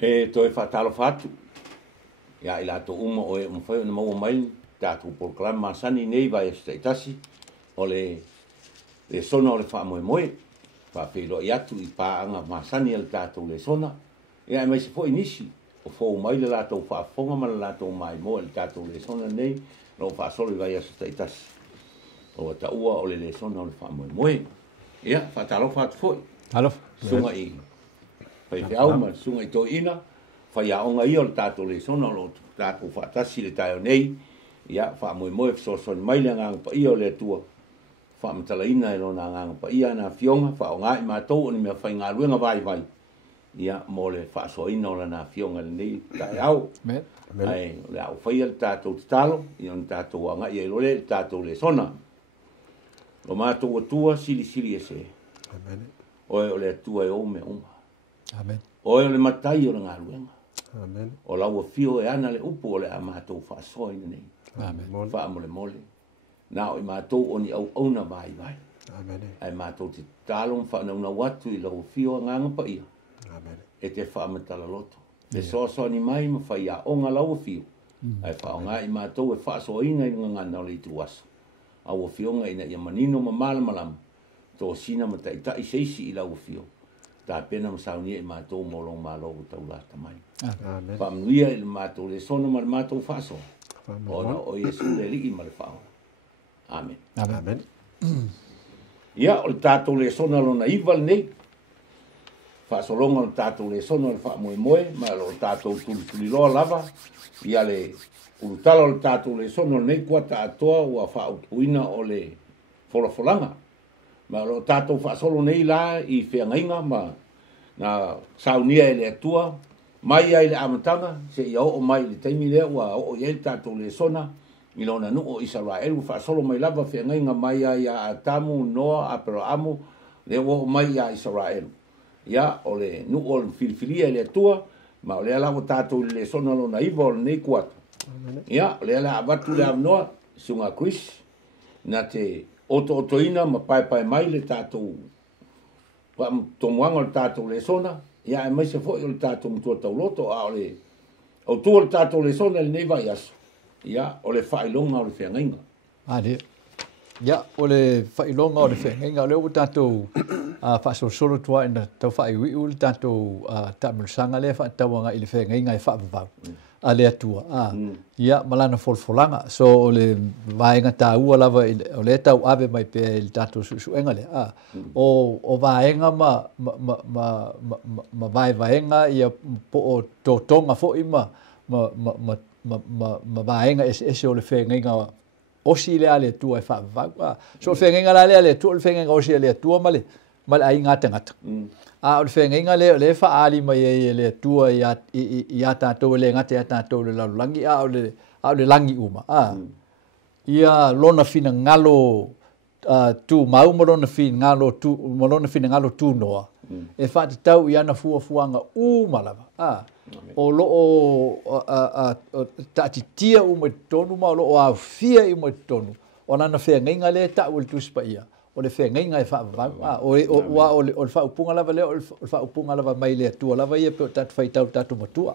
E to e fatalo fatu. Ya ila to uma o e mfai na mau mai tatu programa sani nei vai estaitasi ole le sona ole fa moe moe fa pelo yatu I pa anga masani el tatu le sona ya mai se fo inisi o fo mai le lato fa fonga ma lato mai mo el tatu le sona nei no fa solo vai estaitasi o ta ua ole le sona ole fa moe moe ya fa talo fatu fo Alo. sunga I pai te au ma sunga I to ina fa ya onga I o tatu le sona lo tatu fa tasi le tayo nei ya fa moe moe so mai le ngang pa I o le tua fa mtala ina e lona ngang pa ia na fionga fa onga I matou ni me fa ngā luenga vai ya mo le fa so ina o na fionga le nei tai au ai le au fa il tatu talo I on tatu anga I lo le tatu le sona lo matou tua sili ese Amen. o le tua e o me uma Amen. o le matai o ngā luenga Amen. o lau fio e ana le upu o le a matou fa so ina nei Amen. fa mole na o I matou oni au ona vai Amen. ai matou te talo fa na watu I lau fio nganga pa ia Amen. e te fa matala loto te so ni mai ma fa ia onga lau fio ai fa onga I matou e fa so ina I nganga le tuas au fio nga ina ia manino ma malam to sina mata ita I seisi I lau fio ta pena masaunia I matou molong malo tau la tamai Amen. fa mnuia I matou le sono ma matou fa so ona o Yesu le li ma le fa amen Amen. ia o tatou le sono lona ival nei fa solonga o tatou le sono le fa moe ma lo tatou tuli loa lava ia le ulutala o tatou le sono nei kua tatoa ua fa uina o le folafolanga ma lo tatou fa solo nei la I feangainga ma na saunia ele atua mai ai le amatanga se ia o mai le taimi le ua o ia tatou le sona I lona nu o Israel fa solo mai lava feangainga mai ai a Atamu Noa Abraham le o mai a Israel ia o le nu o filifilia le atua ma o le ala o tatou le sona lona iva o nei kuata ia o le ala avatu le amnoa sunga Chris na te otoina ma pai mai le tatou pa tomuanga le tatou le sona ia e mai se foi o tatou mtua tauloto a o le o tu o tatou le sona le nei vai aso ia o le failonga o le feangainga Ale. Ya, o le failonga o le feangainga o le o tatou fa solo tua ina tau fa iwi o le tatou tamilsanga le fa tauanga I le feangainga e fa vavau a le atua ia malana folfolanga so o le vaenga taua lava o le tau ave mai pe le tatou suenga le o vaenga ma vaenga ia po o totonga fo ima ma vaenga ese o le feangainga osi le ale tua e fa vavau so le feangainga la le tua le feangainga osi le tua male ai ngata o le feangainga le fa ali mai le tua ia tatou le ngata ia tatou le lalangi o le langi uma ia lona fina ngalo tu mau malona fina ngalo tu noa e fa tau ia na fuanga malava o lo o tatitia uma tonu ma lo o fia uma tonu ona na feangainga le ta o tuspa ia o le feangainga e fa o le fa upunga lava le o fa upunga lava mai le tua lava ia pe tat fai tatu matua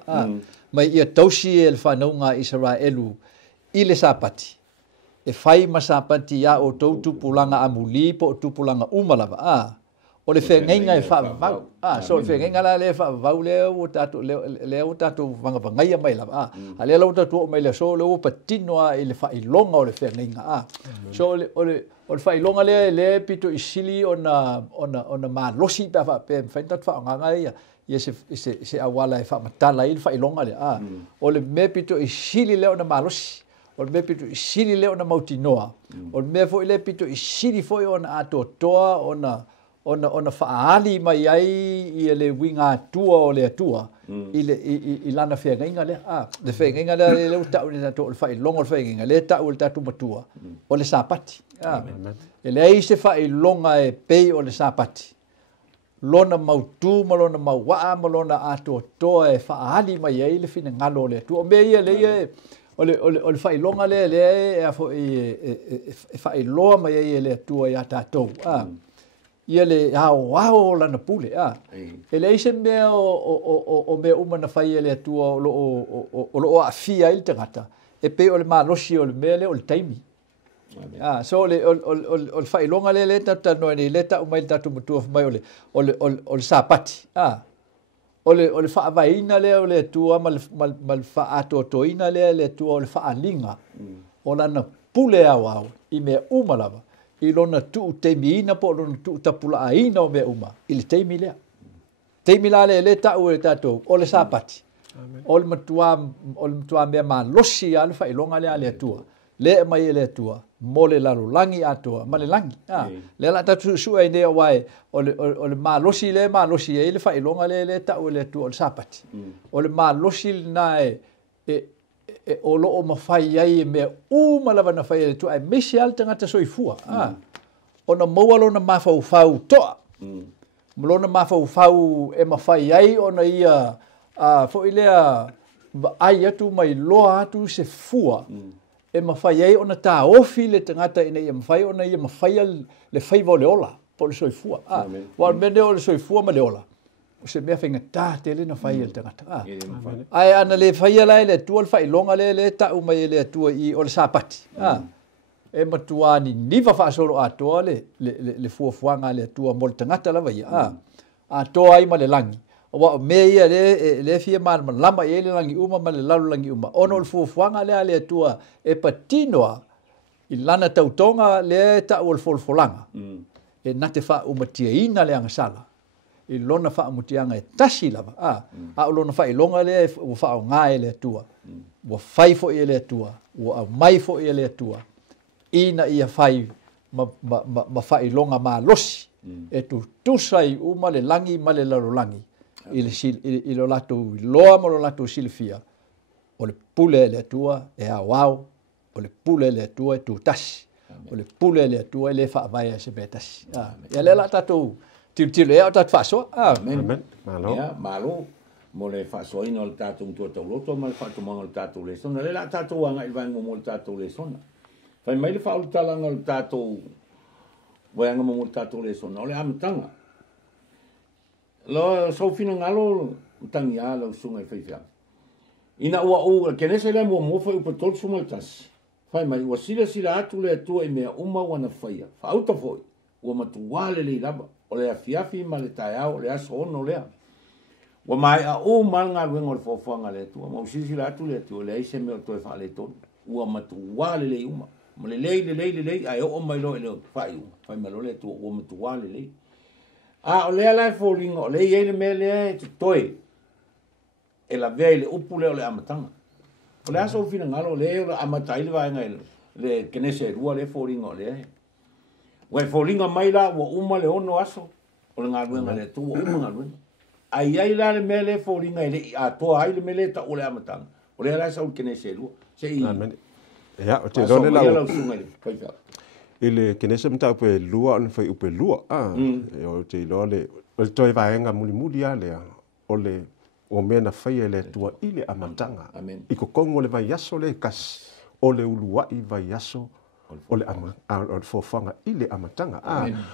mai ia tausi e le fa naunga Israelu I le sapati e fai masapati ia o tau tupulanga amuli po tupulanga uma lava o le feangainga e fa vau so le feangainga la le fa vau le o tatu vanga ia mai lava a le lo tatu mai le so le o patino I le fa ilonga o le feangainga so o le fa ilonga le pito isili ona malosi pa fa pe fai fa nganga ia se awala e fa matala I fa ilonga le o le me pito isili le ona malosi o le me pito isili le ona mautinoa o le me fo le pito isili fo ona atotoa ona faali mai ai I le winga tua o le tua I lana feangainga le feangainga le tau ni tatu le fai longa le feangainga le tau le tatu matua o le sapati e le ai se fai longa e pei o le sapati lona mautu malona mawa malona atotoa e faali mai ai le fina ngalo le tua me ia le o le fai longa le e fo e fai loa mai ai le tua ia tatou ia le hao lana pule e le ise mea o mea uma na whai ele atua o lo a fia il tangata e pe o le malosi o le mea le o le taimi so le o le whai longa le tata noe ni le ta umai tatu mutua mai o le sapati o le whaavaina le o le atua ma le whaatotoina le atua o le whaalinga o lana pule au i mea uma lava i lona tu teimiina po lona tu tapula aina o mea uma i le teimi lea teimi la le tau e tatou o le sapati o le matua mea malosi a le whailonga le atua le mai le atua mo le lalolangi atua ma le langi le la tatu sua i nea wae o le malosi e le whailonga le tau le atua o le sapati o le malosi na o loo mawhai ai mea umalawa na whai tu ai misi al tangata soifua o na maua na mawhau toa mlona mawhau e mawhai ai o na ia fo ilea ai atu mai loa atu se fua e mawhai ai o na ta ofi le tangata ina ia mawhai o na ia mawhai le whaiva o le ola po le soifua wa mene o le soifua ma le ola se mea whainga tā te le na whai el tangata. Ai ana le whai ala le tua le whai longa le tau mai le tua i o le sāpati. E matua ni niwa whaasoro atoa le fuafuanga le tua mo le tangata la vai. Atoa ai ma le langi. O wa mea ia le fia maa lama e le langi uma ma le lalu langi uma. Ono le fuafuanga le tua e patinoa i lana tautonga le tau le folfolanga. E nate wha umatia ina le angasala. I lona wha amutianga e tasi lava. A lona wha i longa le wha o ngā le atua. Wa whai fo i le atua. Wa mai fo i le atua. Ina ia whai ma wha i longa ma losi. E tu tusai uma le langi ma le laro langi. I lo lato loa ma lo lato silfia. O le pule le atua e a wau. O le pule le atua e tu tasi. O le pule le atua e le wha avaya se be tasi. Ia le la tatou. Tilo e o tatu whasoa. Amen. Malo. Mo le whasoa ina o le tātou mtua tauloto, ma le whatumanga o le tātou le sona. Le la tātou anga i vanga mo le tātou le sona. Whai mai le whaulutalanga o le tātou waianga mo le tātou le sona. O le amatanga. Lo sofina ngalo tangi a lau sunga i whaifia. Ina ua kenese le mua mofa upa tolu suma le tasi. Whai mai ua sila atu le atua i mea uma wana whaia. Whauta foi. Ua matuwale le laba. O le afiafi ma le taeao, le aso ono lea. Wa mai a o malanga luenga o le fofoanga le tua. Ma usisi la atu le tua, le aise me o toe wha le tonu. Ua matuwa le lei uma. Ma le lei, ai o mai lo e leo whai uma. Whai malo le tua, ua matuwa le lei. O lea lai fōlinga, o lei eile me lea e te toe. E la vea le upu leo le amatanga. O le aso ufina ngalo, le o le amataile vaenga le kenese rua le fōlinga o lea. Wai fōlinga mai la ua uma le ono aso. O le ngā ruenga le tu, ua uma ngā ruenga. Ai la le mele fōlinga ele a toa ai le mele ta o le amatanga. O le ala sa o kene se lua. Se i. Amen. Ya, o te rone lau. Ele kene se mta upe lua, on fai upe lua. O te ilo le, o toi vaenga muli a lea. O le, o mena fai ele tua i le amatanga. Amen. Iko kongo le vai aso le kas. O le ulua i vai aso. O le fofanga i le amatanga.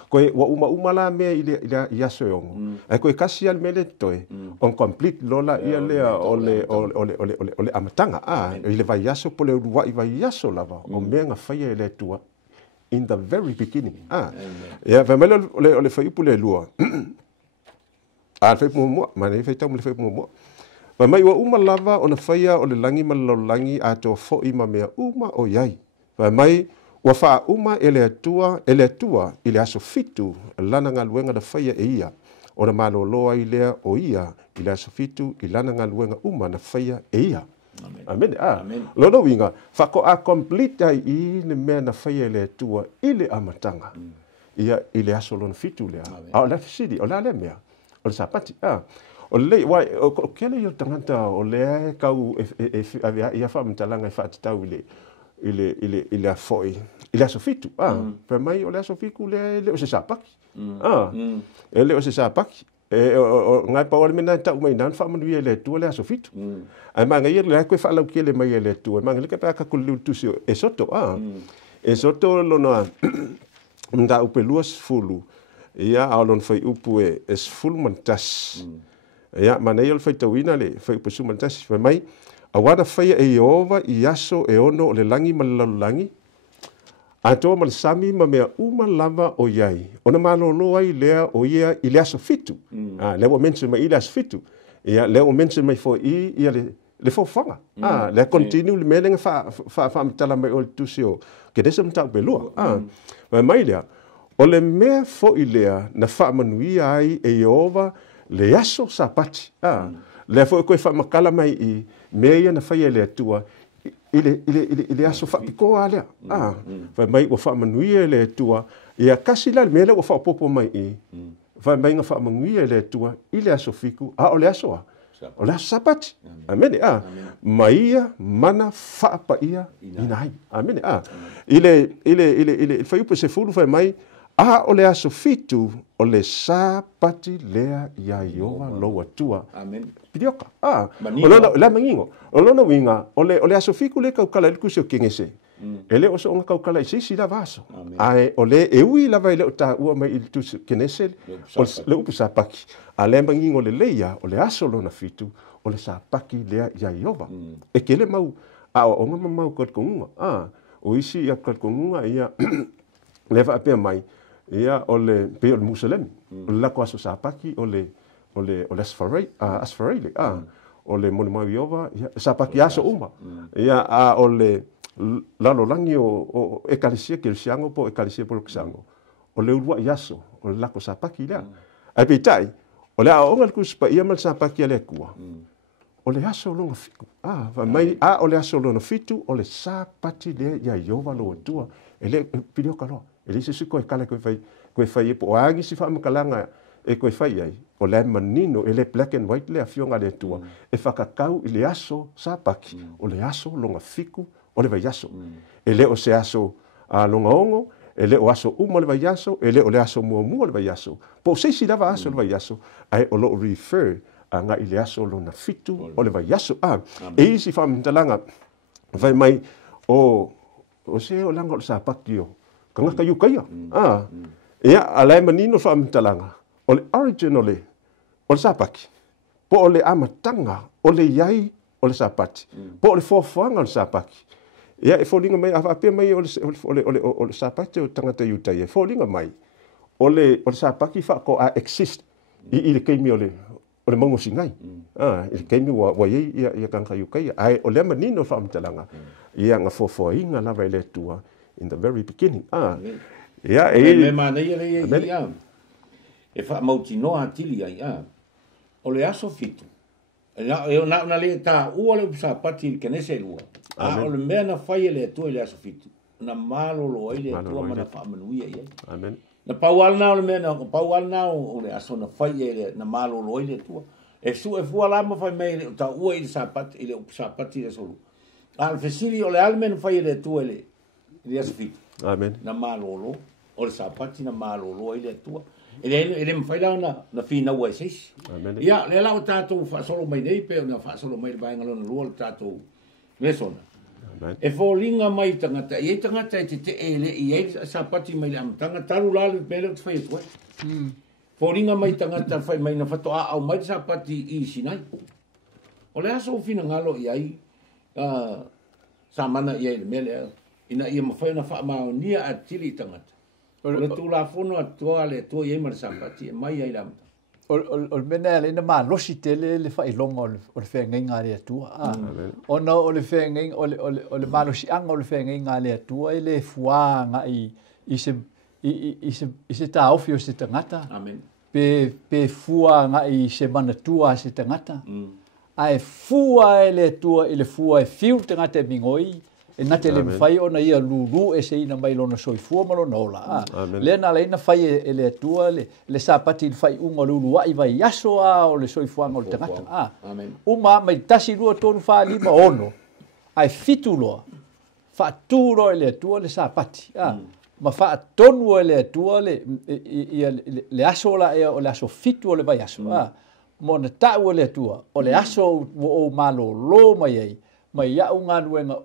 Koe wa uma la mea i le iaso e ongo. Ai koe kasi al mele toe. On complete lola ia lea o le amatanga. I le vai aso po le urua i vai aso lava. O mea nga whaia e le tua. In the very beginning. Ia, vai mele o le whaipu le lua. Le whaipu mua. Mane i whaitau mo le whaipu mua. Vai mai wa uma lava o na whaia o le langi ma lo langi a to fo i ma mea uma o iai. Vai mai ua wha uma ele atua i le aso fitu lana ngā luenga na whaia e ia. O na malo loa i lea o ia i le aso fitu i lana ngā luenga uma na whaia e ia. Amen. Amen. Lono winga, whako a complete ai i le mea na whaia le atua i le amatanga. Ia i le aso lona fitu lea. O le fisidi, o le mea. O le sapati. O le, o kele i o tanganta o le kau ia whamtalanga i whaatitau i le foi. I le aso fitu. Per mai o le aso fitu le o se sapaki. Le o se sapaki. Ngai pa wale mena tau mai nan whamanui e le tua le aso fitu. Ai manga i le koe whalau kia le mai e le tua. Manga le ka pēka kulu tusi e soto. E soto lona mda upe luas fulu. ia alon fai upu es full mantas ia mana ia fai tawina le fai upu su mantas fai mai awana fai e Jehova i aso e ono o le langi ma le langi atoa ma le sami ma mea uma lava o iai ona malolo ai lea o ia i le aso fitu le o mention mai i le aso fitu ia le o mention mai fo i ia le fofanga le continue le melenga fa mtala mai o tusio ke desa mtau belua mai lea o le mea fo i lea na fa manuia ai e Jehova le aso sapati le fo koe fa makala mai i mea na fai le atua ile aso fa piko alea fa mai o fa manuia le atua ia kasila le mea o fa popo mai i fa mai nga fa manuia le atua ile aso fiku o le aso o le sapati amen maia mana fa pa ia inai amen ile fa yupo se fulu fa mai o le aso fitu o le sapati lea ia Jehova lo atua amen pidioka olona la mangingo olona winga ole aso fiku le kaukala le kusio kengese ele o so nga kaukala i sisi la vaso ai ole e ui la vai le ta ua mai il tu kenese le upu sapaki ale mangingo le leia ole aso lona fitu ole sapaki lea ia Jehova e kele mau o nga mau kot konga o isi ia kot konga ia leva pe mai ia ole pe ole musalem la ko aso sapaki ole asfarai ole monema Jehova sapaki aso uma ia ole lalo langi o ekalesia ke siango po ekalesia po kisango ole urua yaso ole lako sapaki la ai pitai ole a ongal kuspa ia mal sapaki ale kua ole aso longa fiku va mai ole aso longa fitu ole sapati le ya Jehova lo tua ele pidio kalo ele se siko e kala ko fai po agi si fa makalanga e koe fai ai, o le manino, e le black and white le a fionga le tua, e whakakau i le aso sapaki, o le aso longa fiku, o le vai aso. E le o se aso longa ongo, e le o aso uma le vai aso, e le o le aso mua mua le vai aso. Po se si lava aso le vai aso, ai o lo refer a nga i le aso longa fitu, o le vai aso. E isi whamintalanga, vai mai o se o langa o le sapaki o, ka ngaka yu kaya. Ia, alai manino whamintalanga, o le origin o le sapaki, po o le amatanga, o le iai o le sapati, po o le fofoanga o le sapaki. Ia e fōlinga mai, awhapea mai o le sapati o tangata iutai, e fōlinga mai, o le sapaki whako a exist, i le keimi o le maungo singai. I le keimi wa iei ia kanka iukai, ai o le manino whaamitalanga, ia ngā fofoinga lawa i le tua, in the very beginning. Ia e... Me mana ia le ia. E wha mauti noa atili ai, o le aso fitu. E na le ta ua le usa pati il kenese lua. O le mea na whai le atua i le aso fitu. Na malolo ai le atua mana wha manuia i ai. Amen. Na paual na o le mea na paual na o le aso na whai le na malolo ai le atua. E su e fua lama whai mei le ta ua i le sapati, i le sapati le solu. Al fesiri o le alme na whai le atua i le aso fitu. Amen. Na malolo, o le sapati na malolo ai le atua. Ele me fai na fina ua seis. Ia, le lau tātou whaasolo mai nei pe, na whaasolo mai bainga lona lua le tātou mesona. E fōlinga mai tangata, i tangata e te ele, i e sapati mai le amatanga, taru lale pere te whai atu e. Fōlinga mai tangata whai mai na whatoa au mai sapati i sinai. O le aso fina ngalo i ai, sa mana i ai le mele, ina ia mawhai na wha mao nia a tili tangata. O le tūla whono atua le tua i eimara sapati, mai ai lamta. O le mena le ina maa losi tele le whailonga o le whenga le atua. Ona o le whenga, o le maa losi anga o le whenga le atua, e le fuanga i se ta ofi o se tangata. Pe fuanga i se manatua se tangata. Ai fua e le atua, i le fua e fiu tangata e mingoi, e nate le fai ona ia lulu e se ina mai lona soifua ma lona ola. Le na le ina fai e le atua, le sapati il fai unga lulu ai vai yaso a o le soifua o le tangata. Uma mai tasi lua tonu wha lima ono, ai fitu loa, wha tūro e le atua le sapati. Ma wha tonu e le atua le aso la e o le aso fitu o le vai yaso. Mo na tau e le atua, o le aso o malo lo mai ei, mai ia unga nuenga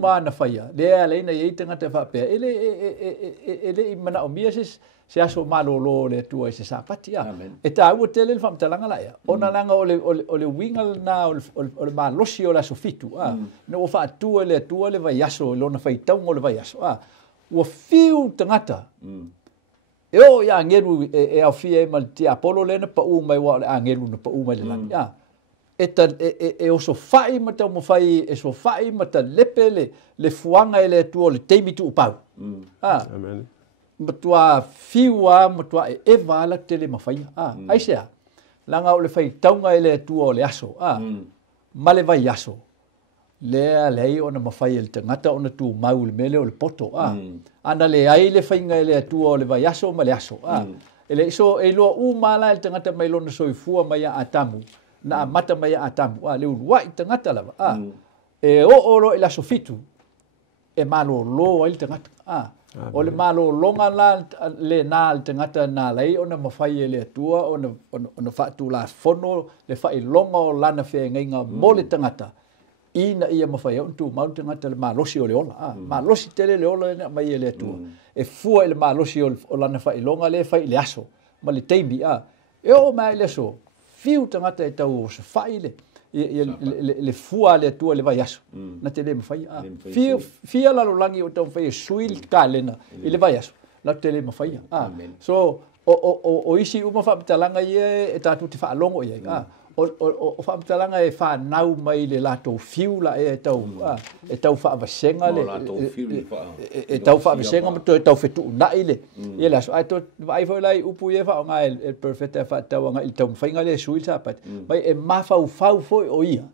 mana faia le ale na ye tanga te fa pe ele mana o mia se aso malolo le tua se sapati a e ta u tele fam talanga la ia ona langa ole wingal na ole malosi o la sofitu a no fa tu le vai aso lona fai tau o le vai aso a o fiu tangata eu ia ngeru e au fie mal ti apolo le na pa u mai wa ngeru na pa u mai le la e o so fai mata mo fai e so fai mata lepele le fuanga ele tu le teimi tu pau amen matua fiwa matua e vala tele mafai ai sea langa o le fai taunga ele tu o le aso male vai aso le lei ona mafai el tangata ona tu mau le mele o le poto ana le ai le fainga ele tu o le vai aso male aso ele so e lo mala el tangata mai lona soifua mai atamu na mata mai atamu le uruai tangata lava e o lo ila sofitu e malo lo il tangata o le malo longa la le na tangata na lei ona mafai ele tua ona fa tu la fono le fai longa o lana fe nginga mo le tangata ina ia mafai on tu mau tangata le malosi o le ola malosi tele le ola mai ele tua e fua le malosi o lana fai longa le fai le aso ma le teimi e o mai le so fiu tangata e tau se fai le fua le tua le vai aso na te le mawhai fia lalo langi o tau whai suil ka lena i le vai aso na te le mawhai so o isi uma whapitalanga e tātu te whaalongo i o whapitalanga e whanau mai le lato fiu la e tau whaawasenga le e tau whaawasenga mato e tau whetu na ile i le aso ai to vai foi lai upu e wha o ngā e perfecta whaatau anga i tau mwhainga le suil sapat mai e mawhau fau foi o ia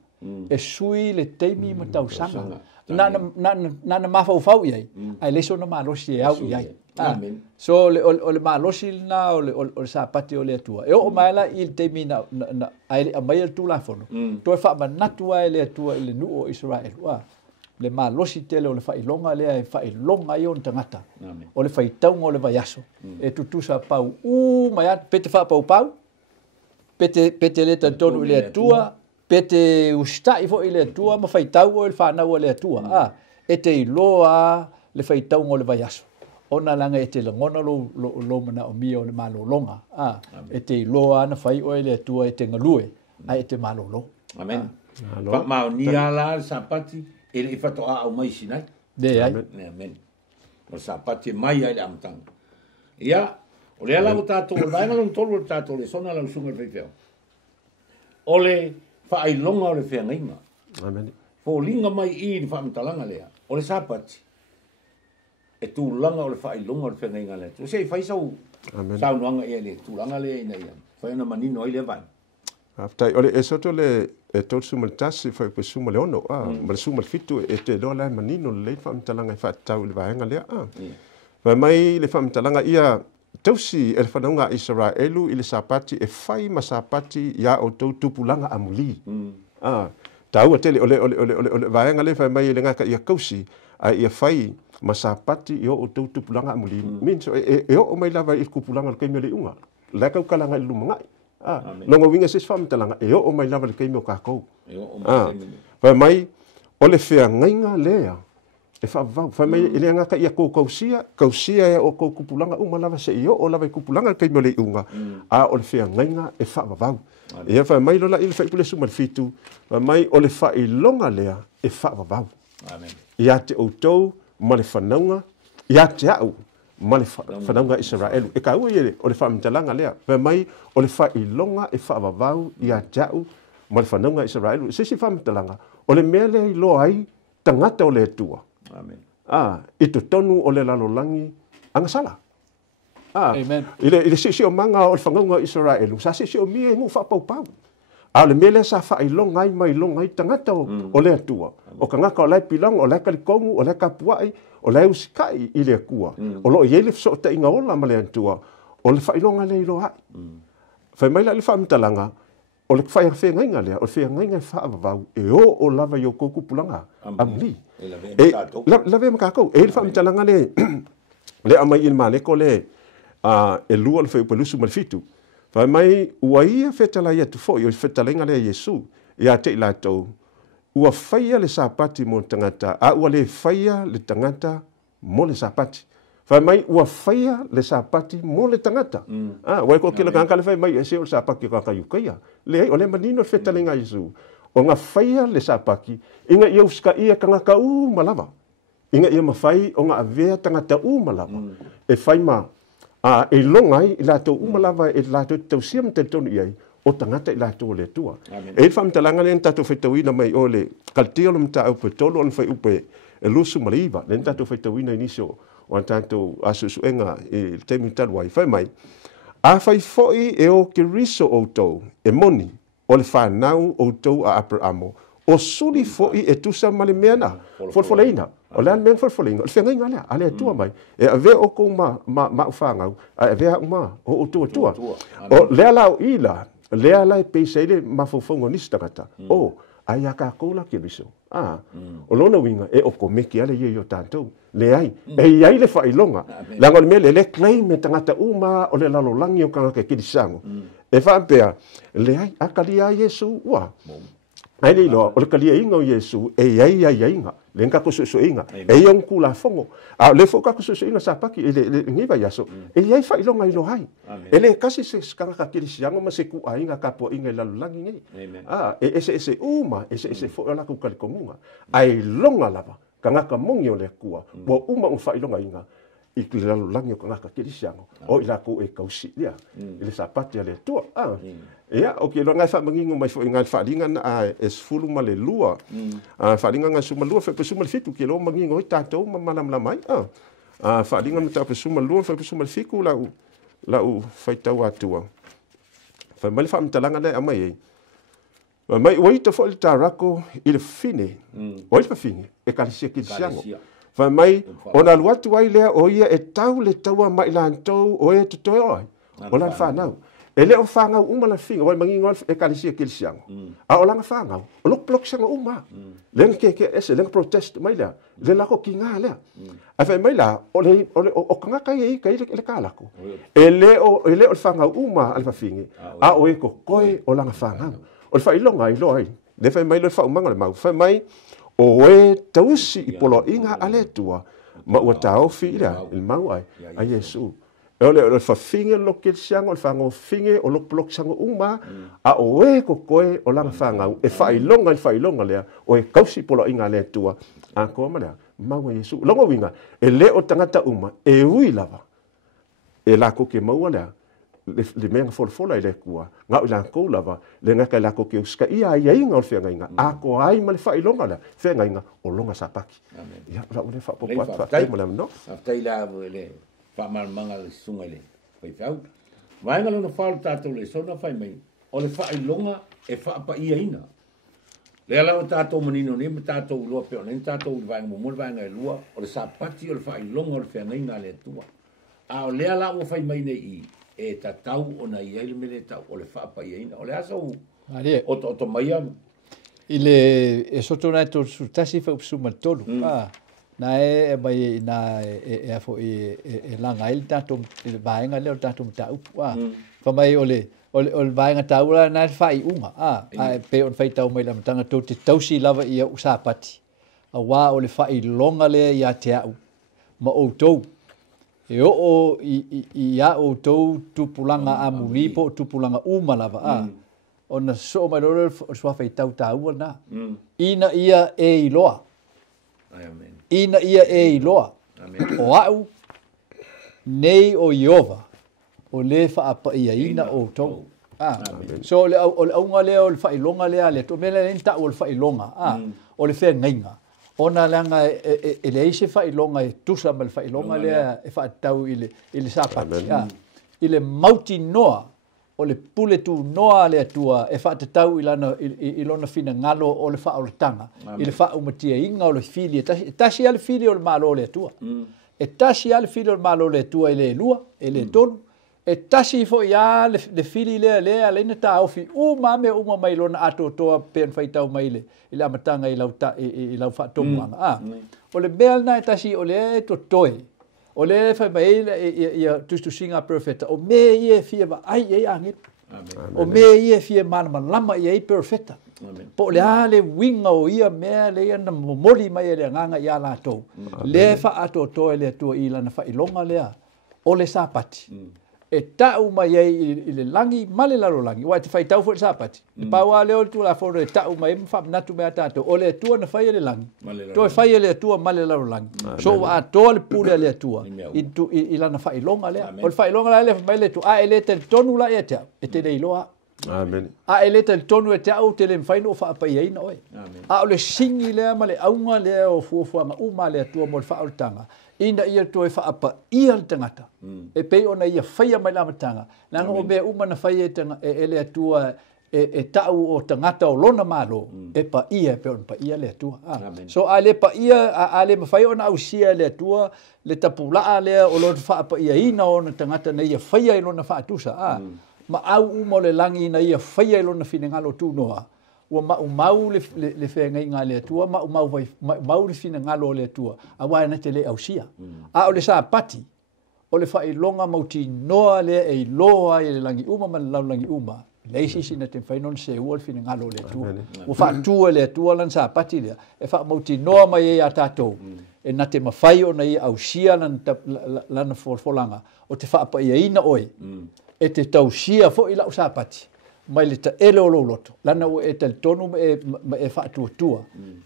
e sui le teimi matau sanga nana mawhau fau iai ai leso na malosi e au iai so le malosi na o le sapati o le atua e o mai la il teimi na ai a mai tu la fono to fa manatu ai le atua i le nu o Israel le malosi tele o le fai longa le ai fai longa i on tangata o le fai taunga o le vai aso e tutu sa pau mai pete fa pau pete le tantonu i le atua pete usta i fo i le atua ma fai tau o le fa na o le atua e te iloa le fai taunga o le vai aso ona langa e te langona lo mana o mia o le malo longa e te iloa na fai o le atua e te ngalue ai e te malo lo amen pa ma ni ala sapati e le fato a mai sinai de ai amen o sapati mai ai amtang ia o le ala tato o vai no tolo tato le sona la sunga fefeo ole fa ai longa o le fenga amen fo linga mai i fa mtalanga lea o le sapati e tu langa o le fai longa o le fenga le tu sei fai sau sau noanga e le tu langa le ina ia fai na manino i le van aftai ole e soto le e tot sumal tasi fai pe sumal ono ma sumal fitu e te do la manino le fa mtalanga fa tau le vaenga le fa mai le fa mtalanga ia tausi e fa nonga Israelu i le sapati e fai ma sapati ya o tau tupulanga amuli tau tele ole vaenga le fa mai le ngaka ia kausi a ia fai masapati yo o tu pulanga amuli min so e o mai lava i kupulanga ke me le unga la ka kalanga i lumangai longa winga sis fam talanga e o mai lava ke me ka ko fa mai o le fea ngainga lea e fa va fa mai ile nga ka ia ko kausia e o ko kupulanga uma lava se yo o lava i kupulanga ke me le unga o le fea ngainga e fa va e fa mai lola il fa pule sumal fitu fa mai o le fa i longa lea e fa va amen ia te outou ma le whanaunga, ia te au ma le whanaunga Israelu. E ka ua iere o le whaamtalanga lea. Pea mai o le whailonga e whaavavau ia te au ma le whanaunga Israelu. Sesi whaamtalanga, o le mea lea i loa ai tangata o le atua. Amen. I to tonu o le lalolangi angasala. Amen. I le sisi o manga o le whanaunga Israelu. Sa sisi o mia ngu whapau. Le mele sa fa ilonga ai mai longa ai tangata o le atua o kanga ka lai pilang o le kalikongu o le kapuai o le usikai i le kua o lo yele so ta inga ola ma le atua o le fa ilonga le ilo ai fa mai la le fa mtalanga o le fa fe ngainga le o fe ngainga fa vau e o lava yo koku pulanga amli la ve makako e le fa mtalanga le amai il male ko le e lua le fa pelusu malfitu fa mai uaia fetala ia tu foi o fetala inga le Yesu ia te la to ua faia le sapati mo tangata, a ua le faia le tangata mo le sapati. Fai mai ua faia le sapati mo le tangata. Wai ko kila kanga le fai mai ese o sapaki ka kayukaya. Le o le manino fetalinga Yesu. O nga faia le sapaki, inga ia uska ia kanga ka malama. Inga ia mafai o nga avea tangata malama. E fai ma e longai i lato malama e lato tausiam te tonu iai. O tangata i lato le tua. E fam talanga le tato fetawina mai o le kalteo le mta upe tolo on fai upe e lusu maliva. Le tato fetawina inisio o tato asusuenga e temi talwai. Fai mai. A fai foi e o ke riso o tau e moni o le whanau o tau a Abramo. O suri foi e tusa male meana. Folfoleina. O lean mea folfoleina. O le whenga inga lea. A lea tua mai. E a vea o kou ma whangau. A vea ma o tua. O lea lau ila. Lea lai peiseile mafofongo nistangata. O, ai aka koula ke biso. O lona winga e o komeki ale ye yo tantou. Le ai, e iai le whailonga. Lango le mele le klei me tangata uma o le lalolangi o kanga ke kirisango. E whaapea, le ai, akalia Yesu ua. Ai le iloa, o le kalia inga o Yesu, e iai inga. Le nga kususu inga. E iong kula fongo. Le foka kususu inga sapaki, e le ngiva yaso. E iai whailonga ilo hai. E le kasi se skanga ka kirisiango ma se ku a inga kapo inga lalolangi ngai. E ese uma, ese fo ala ku kalikongunga. Ai longa lava. Kanga ka mongi o le kua. Bo uma un whailonga inga. I ki lalolangi o kanga ka kirisiango. O ila ku e kausi lia. Ile sapati ale tua. Ia, okay, lo ngai fa mangingo mai fo ngai falinga es fulu male lua. Falinga nga suma lua fa pesuma fitu ke lo mangingo i tatou malam mai. Falinga mata pesuma lua fa pesuma fiku la u faitau atua. Fa mai fa mtalanga le amai. Mai oi to fo il tarako il fine. Oi fa fine e kalisia kisiango. Fa mai ona luatu ai le o ia e tau le taua mai lantou o e tutoi. Ola fa nau. Ele o whangau uma la finga, wai mangingo e kalisia kilisiango. A o langa whangau, o lok plok sanga uma. Lenga ke ese, lenga protest mai lea. Le lako ki ngā lea. A whai mai la, o kanga kai e kai le kālako. Ele o whangau uma alfa fingi. A o e ko koe o langa whangau. O le whailonga i loa ai. Le whai mai lo whaumanga le mau. Whai mai, o e tausi i polo inga ale tua. Ma ua tau fi lea, il mau ai, a Yesu. E ole fa finge lo ke siang o fango finge o lo blok sango uma a o e ko koe o lang fanga e failonga le o e kausi polo inga le tua a ko mana mau Yesu longo winga e le o tangata uma e ui lava e la ko ke mau le menga folfola i le kua nga ila ko lava le nga ka la ko ke ska ia inga o fenga inga a ko ai mal failonga le fenga inga o longa sapaki ya la ole fa popa fa tai mala no tai la le pa manga le sunga le pai fau vai ngalo no fal tato le sona fai mai o le fai longa e fa pa ia ina le ala tato menino ni tato lo pe on tato vai mo vai ngai lua o le sapati o le fai longa o le fenga le tua a o le ala o fai mai nei e tatau ona ia le mele tau o le fa pa ia ina o le aso o to mai ile e soto na to tasi fa upsuma tolu na e mai na e afo e langa il tato vaenga le tato ta upa fa mai ole vaenga taula na fai uma pe on fai tau mai la tanga to te tausi lava ia usapati a wa ole fai longa le ia te au ma o tou e o ia o tou tupulanga amuli po tupulanga uma lava ona so mai lo so fai tau tau na ina ia e iloa amen ina ia e iloa. O au, nei o Iova, o le wha apa ia ina o tau. So o le aunga lea o le whailonga lea le, to mele lenta o le whailonga, o le whea ngainga. Ona leanga e le eise whailonga e tusa ma le whailonga lea e whaatau i le sapati. I le mauti noa, o le pule tu noa le atua e whaatatau i lona fina ngalo o le whaoletanga. I le whaumatia inga o le fili. Tasi ale fili o le malo le atua. E tasi ale fili o le malo le atua i le lua, e le tonu. E tasi fo ia le fili lea leina ta aufi. Mame mai lona ato toa pen whaitau mai le amatanga i lau whaatomuanga. O le bea na e tasi o le to toe. O le fai mai ia tustu singa perfecta. O me ia fia ba ai angit. O me ia fia mana lama ia perfecta. po le ale winga o ia mea le ana moli mai le nganga ia la to le fa ato to le to ila na fa ilonga le o le sapati e tau mai i le langi male lalo langi wa te fai tau fo le sapati pa wa le o tu la fo le tau mai fa na tu mea tato o le tua na fai le langi to e fai le tua male lalo langi so a to le pule le tua i la na fa ilonga le o fa ilonga le mai le tu a ele te tonu la e te le iloa. Amen. A ele te tonu e te au te le mwhaino o wha apa i eina oi. A o le singi lea ma le aunga lea o fuafuanga uma lea tua mo le wha tanga. Ina ia to e wha apa ia le tangata. E pei ona ia whaia mai lama tanga. Nanga o mea uma na whaia e lea tua e tau o tangata o lona malo. E pa ia pe ona pa ia lea tua. So a le pa ia, a le mawhai ona au sia lea tua, le tapulaa lea o lona wha apa ia ina o na tangata na ia whaia i lona wha tusa. Ma au uma le langi na ia whaia ilo na whine ngalo tū noa. Ua mau le whenga i ngā lea tua, mau le whine ngalo lea tua. A wai na te le au sia. A o le sa pati, o le whai longa mauti noa lea e loa i le langi uma ma le lau langi uma. Leisi si na te whainon se ua le whine ngalo lea tua. Ua wha tua lea tua lan sa pati lea. E wha mauti noa mai e a tātou. E na te mawhai o na i au sia lana folanga. O te wha apa ia ina oi. E te tausia fo i lau sapati mai le ta ele o loto lana o e te tonu e fa tua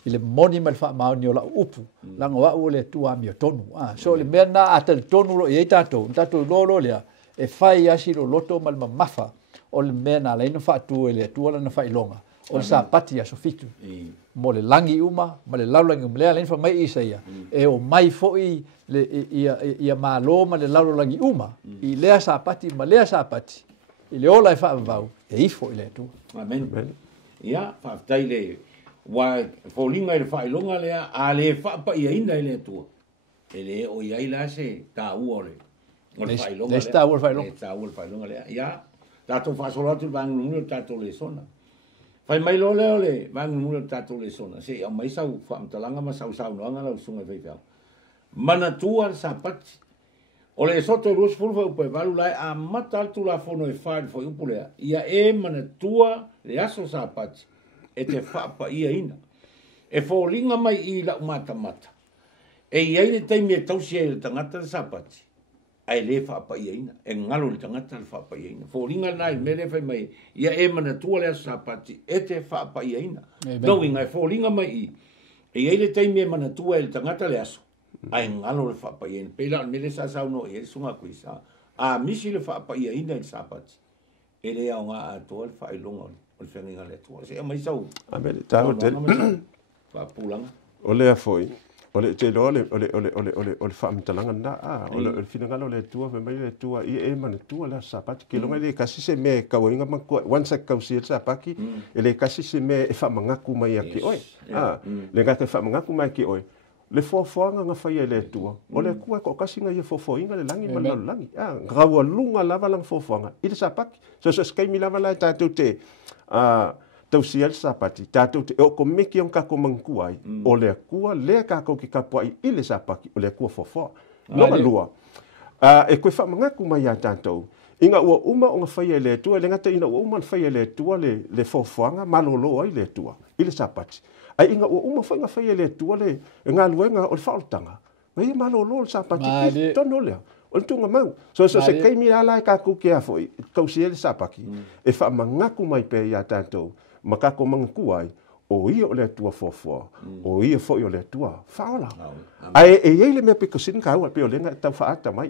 i le moni mai fa maoni o la upu langa wa o le tua mi tonu so le mena a te tonu lo e tato lo le e fai asi lo loto mal mafa o le mena le no fa tu le tua lana fa ilonga o sapati a sofitu mo le langi uma ma le lau langi umlea le fa mai isaia e o mai fo i le ia malo ma le lau langi uma i lea sapati ma lea sapati i le ola e fa vau e ifo i le tu. Amen. Ia fa tai le wa fo linga le fa ilonga le a le fa pa ia ina le tu. E le o ia ila se ta u ole. O le fa ilonga. Le sta u fa ilonga. Ta u fa ilonga le ia ta to fa solo tu bang nu ta to le sona. Fai mai lo le ole bang nu ta to le sona. Se au mai sau fa mtalanga ma sau no anga la sunga ve fa. Mana tua sapati. O le soto rus fulfa upe valu lai a mata altu la fono e whaari fo upulea. Ia e mana tua le aso sapati e te whaapa ia ina. E fo ringa mai i la umata mata. E iai le taimi e tausi e le tangata le sapati. Ai le whaapa ia ina. E ngalo le tangata le whaapa ia ina. Fo ringa nai me le whai mai. Ia e mana tua le aso sapati e te whaapa ia ina. No inga e fo ringa mai i. E iai le taimi e mana tua e le tangata le aso. Ai ngalo le whaapa ia ina. Pela me le sa sau no e sunga kuisa. A misi le whaapa ia ina i sapati. E le au ngā atua le whaai longa o le whenginga le atua. Se mai sau. Amere, tau te. Whaapulanga. O le a foi. O le te loa o le whaamitalanga na. O le whinangalo le tua, me mai le tua, i e mana tua le sapati. Ke longa le kasi se me kawainga makua. Wansa kausi e sapaki. E le kasi se me e whaamangaku mai a ki oe. Le ngaka e whaamangaku mai ki oe. Le fofoanga nga fai le tua. O le kua ko kasi nga ia fofoinga le langi malalu langi. Grawa lunga lava lang fofoanga. Ida sapaki. So skai mi lava lai tātou te tau sial sapati. Tātou te o ko meki on kako mangkuai. O le kua le kako ki kapuai i le sapaki. O le kua fofoa. Longa lua. E koe whamangaku mai a tātou. Inga ua uma o nga fai le tua. Le ngata ina ua uma fai le tua le fofoanga malolo ai le tua. I le sapati. Ai inga o uma fa nga fa le tua le nga luenga o faltanga ngai malo lo sa pati tono le o tunga mau so se kai mi ala ka ku ke afo ka si el sapaki e fa mangaku mai pe ya tanto makako mangaku ai o ia o le tua fofo o ia fo o le tua faola ai e ele me pe kosin ka wa pe o le nga ta fa ata mai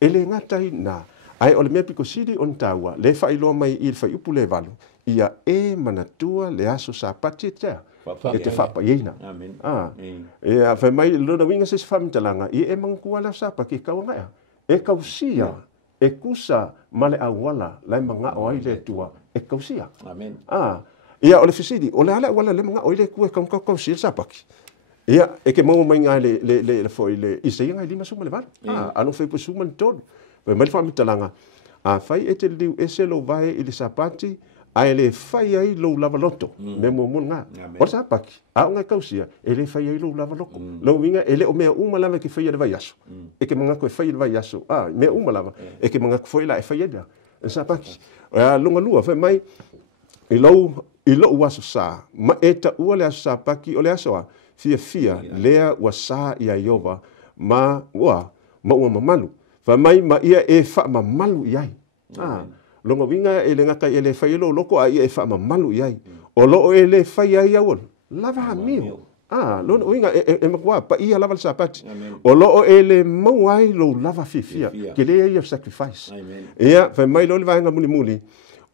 ele nga tai na ai o le me pe kosidi on tawa le fa ilo mai il fa upu le valu ia e manatua le aso sapati te e te whapa ieina. E a whai mai lona winga se whamtalanga i e mangkua la sapa ki kaunga ea. E kausia, e kusa male awala lai manga o ai le tua, e kausia. Ia o le fisidi, o le ala wala le manga o ile kua kausia sapa ki. Ia e ke mau mai ngai le foi le isa ia ngai lima suma le vale. Anu whai po suma ni tonu. Wai mai whamtalanga. A whai e te liu e se lo vai i le sapati, ai le fai ai lo lava loto me mo nga o sa paki a nga kausia e le fai ai lo lava loko lo winga ele o me uma lava ki fai le vai aso e ke manga ko fai le vai aso me uma lava e ke manga ko foi la e fai da sa paki a longa lua fai mai i i lo ua sa ma e ta ua le aso sa paki o le aso a fia lea ua sa ia Iova ma ua mamalu fa mai ma ia e fa mamalu iai longa winga e le ngaka e le fai lo loko a ia e fa mamalu iai o lo e le fai ai au lava mio lo winga e makua pa ia lava sa pati o lo e le mau ai lo lava fifia ke le ia sacrifice ia fa mai lo le vainga muli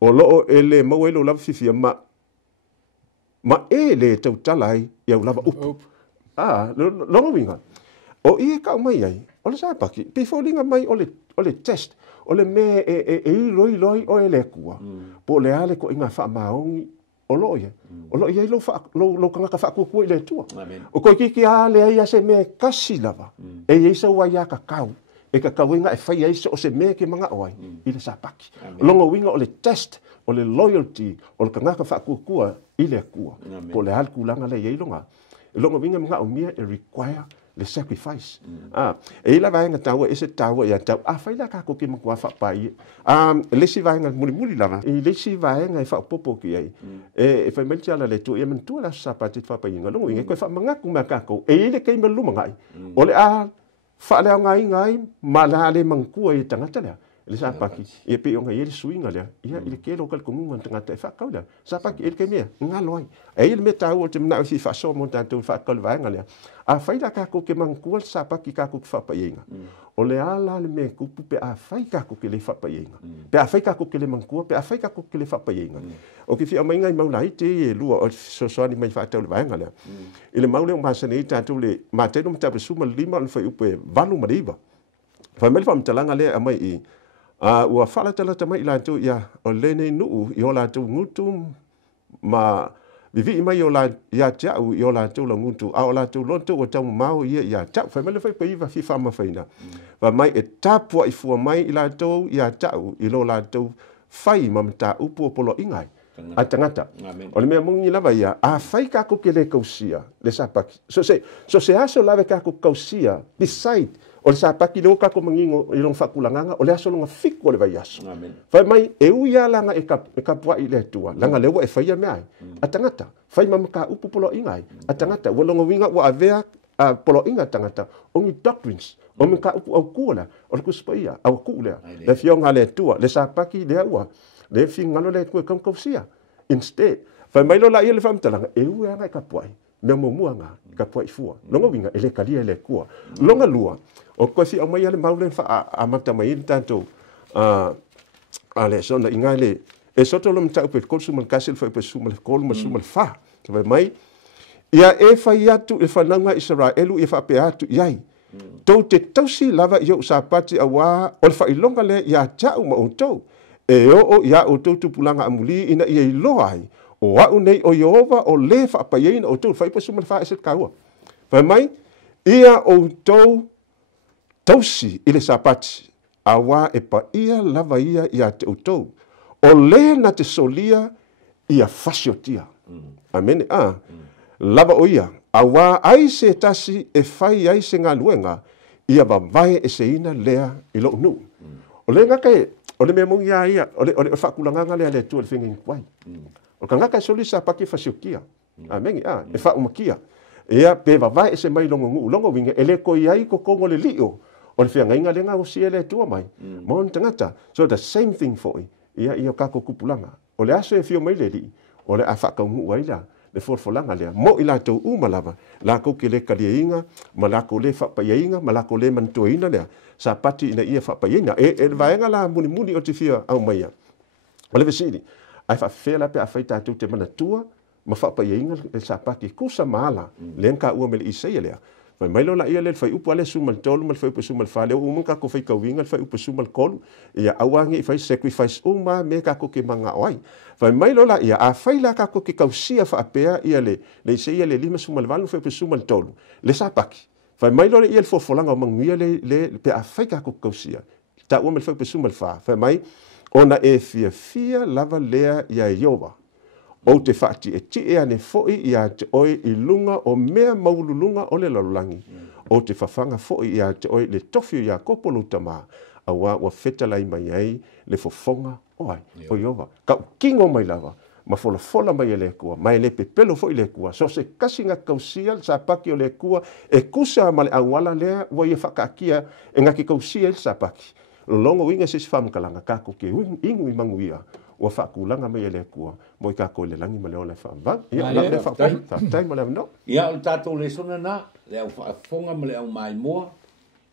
o lo e le mau ai lo lava fifia ma e le tau talai ia lava upu longa winga o ia ka mai ai o le sa paki before linga mai o le test o le me e loi o le kua po le ale ko inga fa maongi o lo ia lo kanga fa ku le tua o ko ki ale ia se me kasi lava e ia sa wa ya ka kau e ka kawinga e fai ai o se me ke manga oi i le sa paki longa winga o le test o le loyalty o le kanga fa ku i le kua po le al kulanga le ia longa winga manga o mia e require le sacrifice e la vai nga tawa ese tawa ya tau fai la ka ko ki makua fa pai le si vai nga muli lava e le si vai nga fa popo ki ai e fa mel tala le tu e men tu la sa pati fa pai nga longo nge ko fa manga ku ma ka ko e le kai melu manga o le fa le ngai mala le mangku e tangata le le sa paki e pe onga ele swinga le ia ile ke lokal komunga tangata fa ka le sa paki ele ke me nga loi e ile me tawa te na fi fa so mo tanto fa ka vai nga le fai la ka ko ke mangku sa paki ka ko fa pa yenga o le ala le me ku pe fai ka ko ke le fa pa yenga pe fai ka ko ke le mangku pe fai ka ko ke le fa pa yenga o ke fi mai ngai mau lai te e lua o so ni mai fa ta le vai nga le ile mau le ma se nei tanto le ma te no ta suma lima le fai upe valu mariva fa mel fa mtalanga le mai i ua fala tala mai la tu ya o le nei nu i ola tu ngutu ma vivi mai o la ya tau i ola tu la ngutu a ola tu lo tu o tau mau ia tau fa mele fai pai va fi fa ma faina va mai e tapu i fu mai i la tu ya tau i lo la tu fai mamta upu polo ingai a tangata o le mea mungi lava ia fai ka ko ke le kausia le sapaki so se aso lava ka ko kausia beside o le sapaki le ka ko mangingo i long fakulanga o le aso longa fiku o le vai aso fai mai e uia langa e ka pua i le tua langa lewa e fai mai a tangata fai mamaka upu polo ingai a tangata wa longa winga wa avea polo inga tangata ongi doctrines o me ka upu au kula o le kuspaia au kula le fionga le tua le sapaki le ua le fingalo le ko kam kausia instead fai mai lo la ile fam talanga e uia ngai ka puai me mo muanga ka puai fua longa winga ele kalia le kua longa lua o ko si o mai ale maulen fa amata mai tanto ale sona ingale e soto lo mta pe ko sumal kasil fa pe sumal ko lo sumal fa fai mai ia e fai atu e fananga Israelu e fa pe atu iai to te tausi lava yo sa pati awa o fa ilonga le ia tau ma o to e o ia o to pulanga amuli ina ia loai o au nei o Jehova o le fa pa ina o to fa pe sumal fa eset kaua fai mai ia o to tausi ile sapati awa e pa ia lava ia te utou o le na te solia ia fasiotia amen lava o ia awa ai se tasi e fai ai se ngā luenga ia vavae e se ina lea i lo nu o le ngaka o le mea mongi ia o le whakulanganga lea le tu le whenging kwai o ka ngaka soli sapati fasiokia amen e whaumakia ia pe vavae e se mai longo winga ele ko iai ko kongo le lio o le fia ngainga lenga o sia le tua mai mon tangata so the same thing for ia ka ko kupulanga o le aso e fio mai le li o le afa ka ngu waila le forfolanga le mo ila to umalava la ko ke le kaliinga ma la ko le fa painga ma la ko le mantoina le sa pati ina ia fa painga e vaenga la muni o te fia au mai o le vesili ai fa fela pe afaita tu te mana tua ma fa painga le sa pati kusa mala lenka ua mele isaia le Mai mai lo la ia le fai upu ale sumal tolu mal fai upu sumal fale o ka ko fai ka winga fai upu sumal kolu ia awangi fai sacrifice uma me ka ko ke manga oi fai mai lo la ia a fai la ka ko ke kausia fa apea ia le se ia le lima sumal valu fai upu sumal tolu le sapaki fai mai lo ia le fofolanga mangia le pe a fai ka ko kausia ta o me fai upu sumal fa fai mai ona e fia lava lea ia Jehova o te whaati e ti ea ne foi ia te oi i lunga o mea maululunga o le lalulangi. O te whawhanga foi ia te oi le tofio ia kopolo tama a wa feta lai mai ai le fofonga oai o Jehova. Ka kingo mai lava ma fola mai le kua mai le pepelo fo le kua so se kasinga kausia sa paki o le kua e kusa ma le awala le wa ia whakaakia e ngaki kausia il sa paki longo winga se whamkalanga kako ke ingu i manguia ua whaakulanga mai le kua mo i kako le langi ma le ole whaamvang ia la le whaatai ma le no ia o tātou le sona na le au whaafonga ma le au mai moa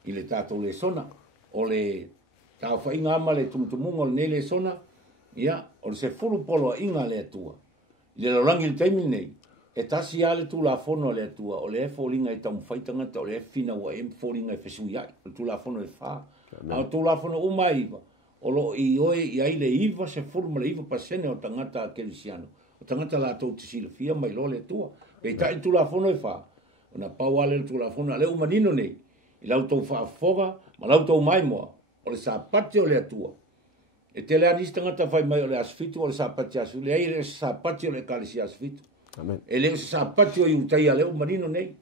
i le tātou le sona o le tau whainga ama le tumutumunga o le le sona ia o le se furu polo inga le atua le lorangi le taimi nei e tasi ale tu la fono le atua o le e fōringa i tamu whaitanga o le e fina ua e fōringa i whesui ai o tu la fono e wha a tu la fono uma iwa o lo i oe i ai le iwa se furu ma le iwa pasene o tangata kelisiano o tangata la tau tisila fia mai lo le atua pe tai tu la fono e wha o na pau ale tu la fono le umanino nei i lau tau wha foga ma lau tau mai moa o le sa pati o le atua e te lea nisi tangata whai mai o le asfitu o le sa pati asu le aire sa pati o le kalisi asfitu e leo sa pati o iutai a leo marino nei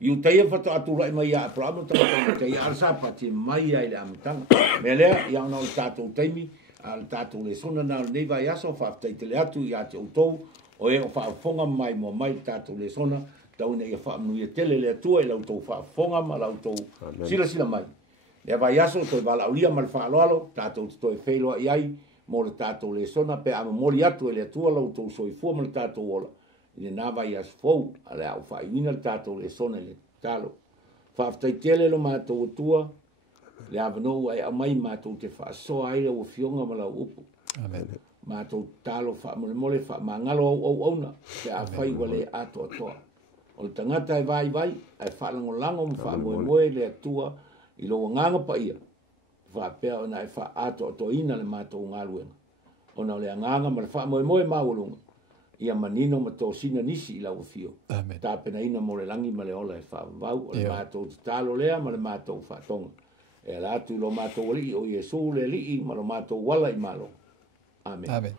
iutai e whata aturai mai a apramo tangata iutai a sa pati mai ai le amatanga me lea i ana o le tātou taimi a le tātou le sona na o nei vai aso whaftai te le atu i a te outou o e o whaafonga mai mo mai tātou le sona taune i a whaamnui e tele le atua i lau tau whaafonga ma lau tau sila mai le vai aso to vala ulia mal fa lolo tato to e felo ai mo le tato le sona pe am moli atu le tua lo to so i fu mal tato ola le nava ia sfo ale au fa ina le tato le sona le talo fa tele lo ma to tua le avno ai mai ma to te fa so ai o fionga ma la upu amen ma to talo fa mo le fa mangalo o ona pe a fa iguale ato to o tangata vai ai fa lango fa mo le tua i lo nganga pa ia fa pea ona e fa ato to ina le mato ngaluenga ona le nganga ma fa mo ma ulunga ia manino ma to sina nisi i la ofio ta pena ina mo le langi ma le ola e fa vau o le mato talo lea ma le mato fa tonga e la tu lo mato li o Yesu le li ma lo mato wala i malo amen